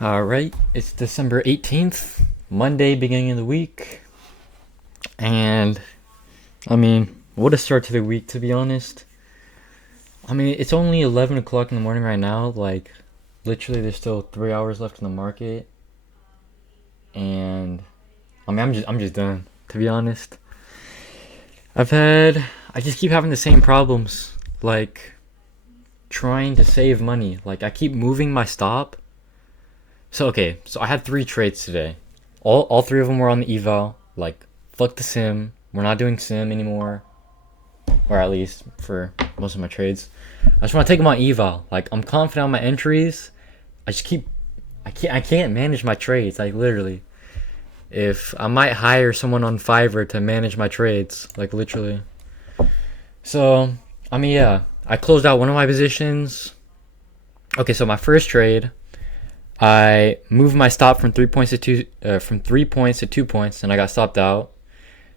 All right, it's December 18th, Monday, beginning of the week. And what a start to the week, to be honest. It's only 11 o'clock in the morning right now. Like, literally, there's still 3 hours left in the market. And I'm just done, to be honest. I just keep having the same problems. Like, trying to save money. Like, I keep moving my stop. So I had three trades today. All three of them were on the eval. Like, fuck the sim. We're not doing sim anymore, or at least for most of my trades. I just want to take them on eval. Like, I'm confident on my entries. I just keep I can't manage my trades. Like, literally, if I might hire someone on Fiverr to manage my trades. Like, literally. So yeah, I closed out one of my positions. Okay, so my first trade, I moved my stop from 3 points to 2 points, and I got stopped out.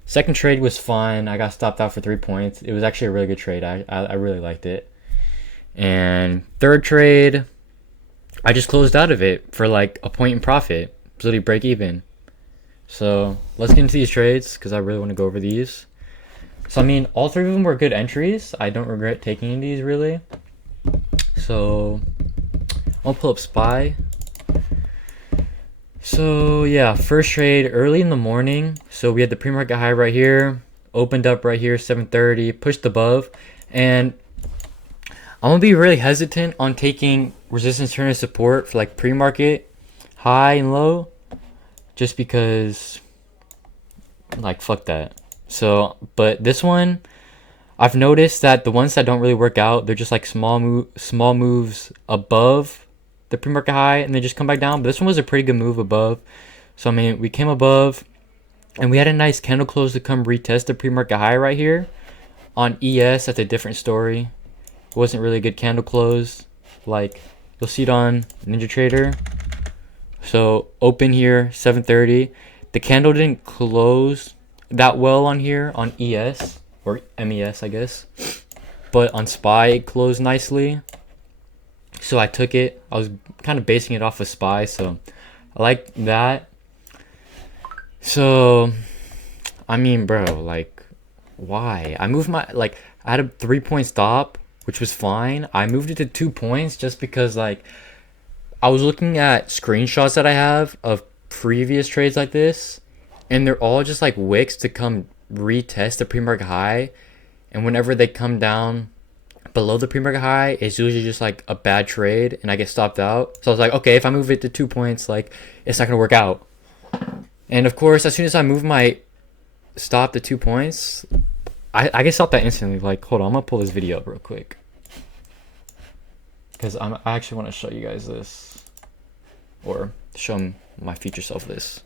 Second trade was fine. I got stopped out for 3 points. It was actually a really good trade. I really liked it. And third trade, I just closed out of it for like a point in profit. It's literally break even. So let's get into these trades because I really want to go over these. So all three of them were good entries. I don't regret taking these really. So I'll pull up SPY. So yeah, first trade early in the morning. So we had the pre-market high right here, opened up right here, 7:30, pushed above, and I'm gonna be really hesitant on taking resistance turn of support for like pre-market high and low, just because like fuck that. So, but this one, I've noticed that the ones that don't really work out, they're just like small moves above the pre-market high, and they just come back down. But this one was a pretty good move above. So we came above, and we had a nice candle close to come retest the pre-market high right here. On ES, that's a different story. It wasn't really a good candle close. Like, you'll see it on NinjaTrader. So open here, 7:30. The candle didn't close that well on here on ES or MES, I guess. But on SPY, it closed nicely. So I took it. I was kind of basing it off of SPY, so I like that. So, bro, like, why? I had a 3 point stop, which was fine. I moved it to 2 points just because, like, I was looking at screenshots that I have of previous trades like this, and they're all just like wicks to come retest the pre-market high. And whenever they come down below the pre-market high, it's usually just like a bad trade and I get stopped out. So I was like, okay, if I move it to 2 points, like, it's not gonna work out. And of course, as soon as I move my stop to 2 points, I get stopped out instantly. Like, hold on, I'm gonna pull this video up real quick because I actually want to show you guys this, or show my future self this.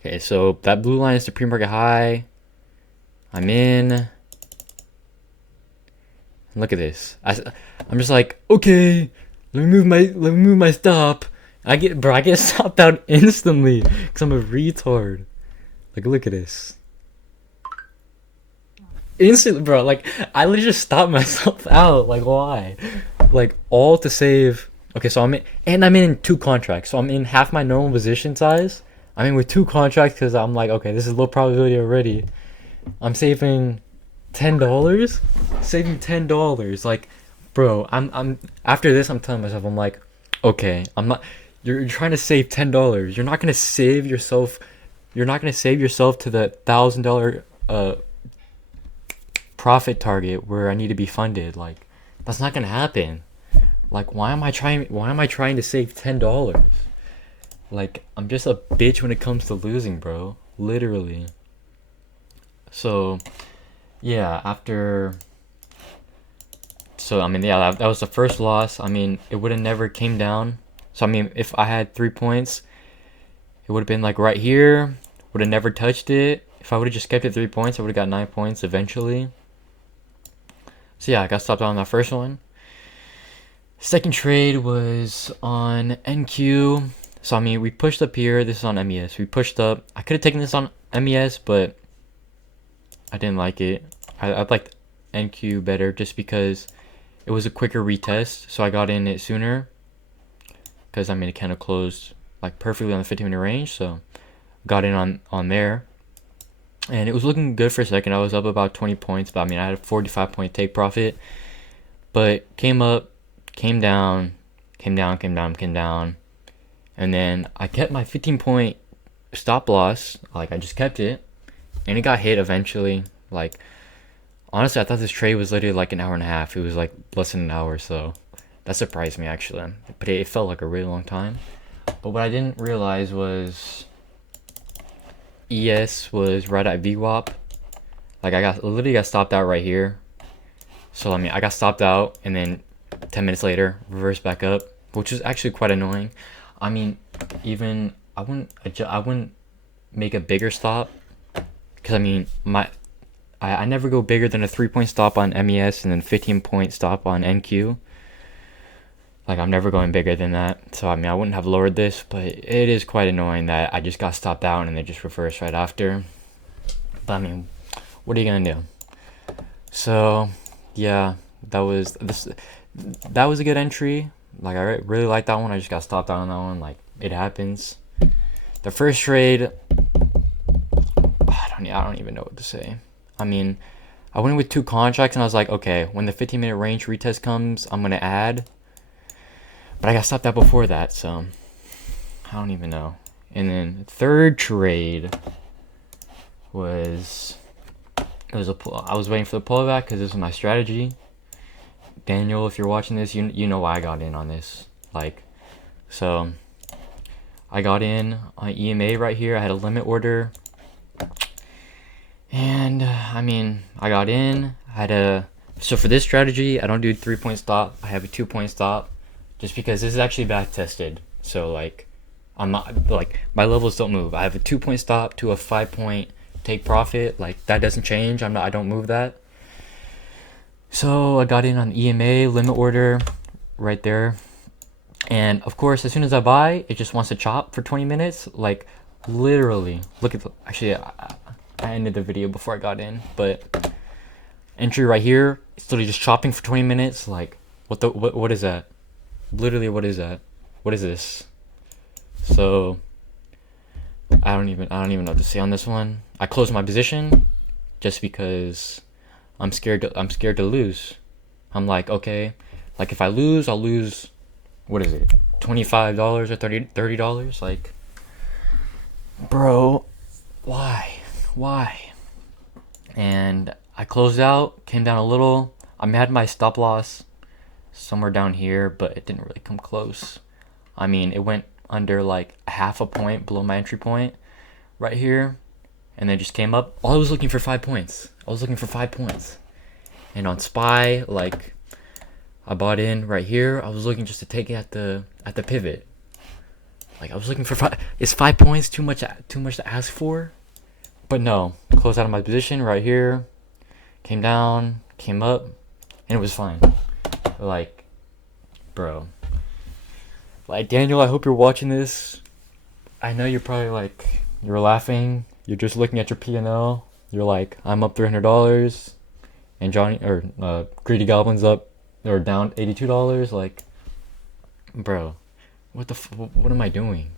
Okay, so that blue line is the pre-market high. I'm in. Look at this. I'm just like, okay, let me move my stop. I get stopped out instantly because I'm a retard. Like, look at this. Instantly, bro. Like, I literally just stopped myself out. Like, why? Like, all to save. Okay, so I'm in two contracts. So I'm in half my normal position size. I'm in with two contracts because I'm like, okay, this is low probability already. I'm saving $10. Saving $10. Like, bro, I'm after this, I'm telling myself, I'm like, okay, I'm not. You're trying to save $10. You're not gonna save yourself. You're not gonna save yourself to the $1,000 profit target where I need to be funded. Like, that's not gonna happen. Like, why am I trying to save $10? Like, I'm just a bitch when it comes to losing, bro. Literally. So, yeah, that was the first loss. It would have never came down. So, if I had 3 points, it would have been like right here. Would have never touched it. If I would have just kept it 3 points, I would have got 9 points eventually. So, yeah, I got stopped out on that first one. Second trade was on NQ. So, we pushed up here. This is on MES. We pushed up. I could have taken this on MES, but I didn't like it. I liked NQ better just because it was a quicker retest, so I got in it sooner. because I mean it kind of closed like perfectly on the 15-minute range, so got in on there, and it was looking good for a second. I was up about 20 points, but I mean I had a 45-point take profit, but came up, came down, came down, came down, came down, and then I kept my 15-point stop loss. Like I just kept it, and it got hit eventually. Like honestly, I thought this trade was literally like an hour and a half. It was like less than an hour, so that surprised me actually. But it felt like a really long time. But what I didn't realize was ES was right at VWAP. Like I literally got stopped out right here. So I mean I got stopped out, and then 10 minutes later reversed back up, which is actually quite annoying. I mean, even I wouldn't make a bigger stop, because I mean I never go bigger than a 3-point stop on MES and then 15-point stop on NQ. Like I'm never going bigger than that. So I mean I wouldn't have lowered this, but it is quite annoying that I just got stopped out and they just reversed right after. But I mean, what are you gonna do? So yeah, that was a good entry. Like I really like that one. I just got stopped out on that one. Like it happens. The first trade, I don't even know what to say. I mean, I went with 2 contracts and I was like, okay, when the 15-minute range retest comes, I'm gonna add. But I got stopped out before that, so I don't even know. And then the third trade was I was waiting for the pullback because this was my strategy. Daniel, if you're watching this, you know why I got in on this. Like, so I got in on EMA right here. I had a limit order, and I mean I got in. So for this strategy, I don't do 3-point stop. I have a 2-point stop, just because this is actually back tested. So like I'm not, like my levels don't move. I have a 2-point stop to a 5-point take profit. Like that doesn't change. I don't move that. So I got in on EMA limit order right there, and of course as soon as I buy, it just wants to chop for 20 minutes. Like literally, actually I ended the video before I got in, but entry right here, it's literally just chopping for 20 minutes. Like what is that? Literally, what is that? What is this? So I don't even know what to say on this one. I closed my position just because I'm scared to lose. I'm like, okay, like if I lose, I'll lose, what is it, $25 or $30? Like, bro, why? And I closed out, came down a little. I had my stop loss somewhere down here, but it didn't really come close. I mean, it went under like a half a point below my entry point right here, and then just came up. I was looking for 5 points. And on SPY, like I bought in right here. I was looking just to take it at the pivot. Like I was looking for 5. Is 5 points too much to ask for? But no, closed out of my position right here. Came down, came up, and it was fine. Like, bro. Like, Daniel, I hope you're watching this. I know you're probably like, you're laughing. You're just looking at your P&L. You're like, I'm up $300. And Greedy Goblin's up, or down $82. Like, bro, what am I doing?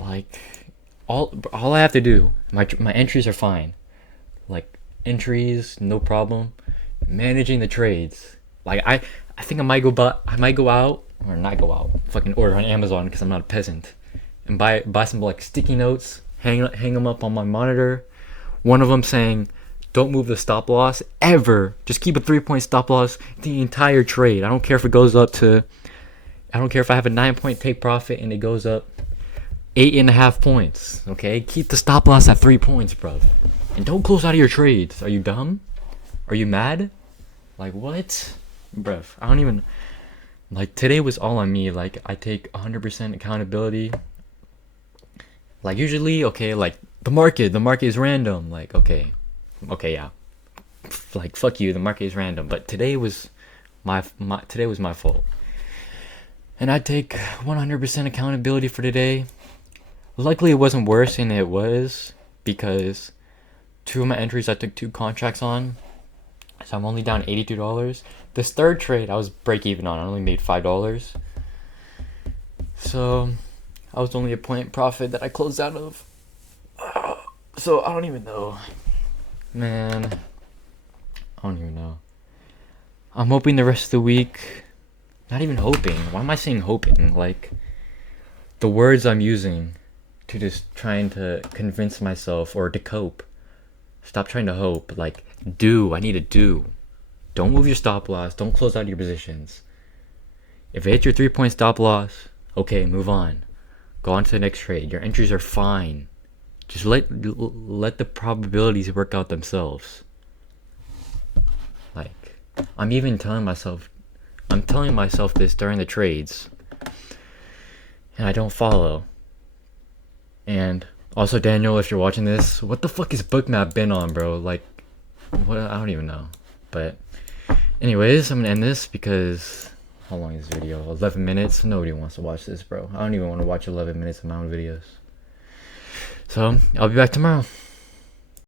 Like, all I have to do, my entries are fine. Like, entries, no problem. Managing the trades, like I think I might go out, or not go out, fucking order on Amazon because I'm not a peasant, and buy some like sticky notes, hang them up on my monitor. One of them saying, don't move the stop loss ever. Just keep a 3-point stop loss the entire trade. I don't care if it goes up to, I don't care if I have a 9-point take profit and it goes up 8.5 points. Okay, keep the stop loss at 3 points, bro. And don't close out of your trades. Are you dumb? Are you mad? Like, what? Bruv, I don't even, like, today was all on me. Like, I take 100% accountability. Like, usually, okay, like, the market is random. Like, okay, yeah. Like, fuck you, the market is random. But today was my fault. And I take 100% accountability for today. Luckily, it wasn't worse than it was, because 2 of my entries I took 2 contracts on. So I'm only down $82. This third trade, I was break even on. I only made $5. So I was only a point profit that I closed out of. So I don't even know. Man, I don't even know. I'm hoping the rest of the week. Not even hoping. Why am I saying hoping? Like, the words I'm using to just trying to convince myself or to cope. Stop trying to hope. Like, do. I need to do. Don't move your stop loss. Don't close out your positions. If it hits your 3-point stop loss, okay, move on. Go on to the next trade. Your entries are fine. Just let the probabilities work out themselves. Like, I'm telling myself this during the trades, and I don't follow. And also, Daniel, if you're watching this, what the fuck is Bookmap been on, bro? Like, what? I don't even know. But anyways, I'm gonna end this because how long is this video? 11 minutes. Nobody wants to watch this, bro. I don't even want to watch 11 minutes of my own videos. So I'll be back tomorrow.